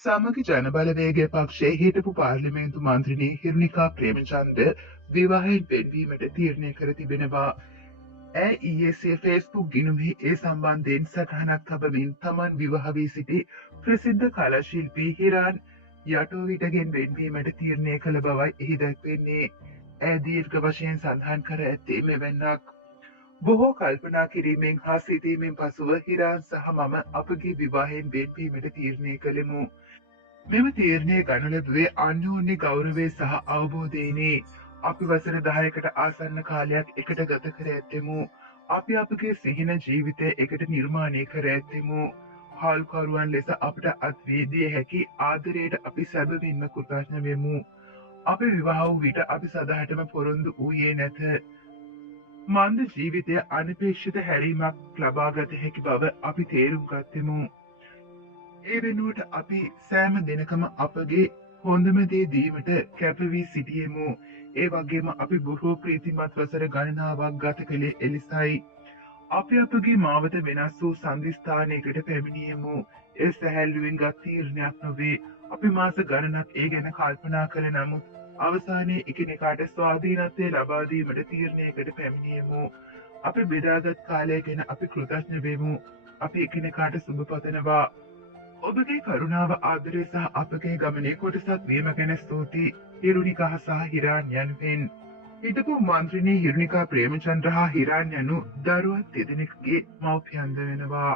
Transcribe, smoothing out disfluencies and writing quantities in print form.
සමග ජනබලවේගය පක්ෂයේ හිටපු පාර්ලිමේන්තු මන්ත්‍රිණී හිරුණිකා ප්‍රේමචන්ද්‍ර විවාහයෙන් වෙන්වීමට තීරණය කර තිබෙනවා. ඇය ඊයේ ෆේස්බුක් ගිණුමෙහි ඒ සම්බන්ධයෙන් සටහනක් තබමින් තමන් විවාහ වී සිටි ප්‍රසිද්ධ කලාශිල්පී හිරාන් යටෝවිටගෙන් වෙන්වීමට තීරණය කළ බවයි එහි දැක්වෙන්නේ. ඇය දීර්ඝ වශයෙන් සඳහන් කර ඇත්තේ මෙවැන්නක්. බොහෝ කල්පනා කිරීමෙන් හා සිතීමෙන් පසුව හිරාන් සහ මම අපගේ විවාහයෙන් වෙන්වීමට තීරණය කළෙමු. මෙම තීරණය ගනු ලැබුවේ අන්‍යෝන්‍ය ගෞරවය සහ අවබෝධයනේ. අපි වසර 10කට ආසන්න කාලයක් එකට ගත කර ඇත්තෙමු. අපි අපගේ සිහින ජීවිතය එකට නිර්මාණය කර ඇත්තෙමු. හාල්කරුවන් ලෙස අපට අත්වේදිය හැකි ආදරයට අපි සැබවින්ම කෘතඥ වෙමු. අපි විවාහ වූ විට අපි සදහටම පොරොන්දු වූයේ නැත. මන්ද ජීවිතය අනපේක්ෂිත හැරීමක් ලබාගත හැකි බව අපි තේරුම් ගත්තෙමු. ඒ වෙනුවට අපි සෑම දෙනකම අපගේ හොඳම දේ දීමට කැපවී සිටියෙමු. ඒ වගේම අපි බොහෝ ප්‍රීතිමත් වසර ගණනාවක් ගත කළේ එලෙසයි. අපි අපගේ මාවත වෙනස් වූ සංධිස්ථානයකට පැමිණියෙමු. ඒ සැහැල්ලුවෙන් ගත් තීරණයක් නොවේ. අපි මාස ගණනක් ඒ ගැන කල්පනා කළ නමුත් අවසානයේ එකිනෙකාට ස්වාධීනත්වය ලබා දීමට තීරණයකට පැමිණියෙමු. අපි බෙදාගත් කාලය ගැන අපි කෘතඥ වෙමු. අපි එකිනෙකාට සුබ පතනවා. ඔබගේ කරුණාව ආදරය සහ අපගේ ගමනේ කොටසක් වීම ගැන ස්තුතියි. හිරුණිකා සහ හිරාන් යනුවෙන්. හිටපු මන්ත්‍රිණී හිරුණිකා ප්‍රේමචන්ද්‍ර හා හිරාන් යනු දරුවන් 3 දෙනෙකුගේ මව්පියන්ද වෙනවා.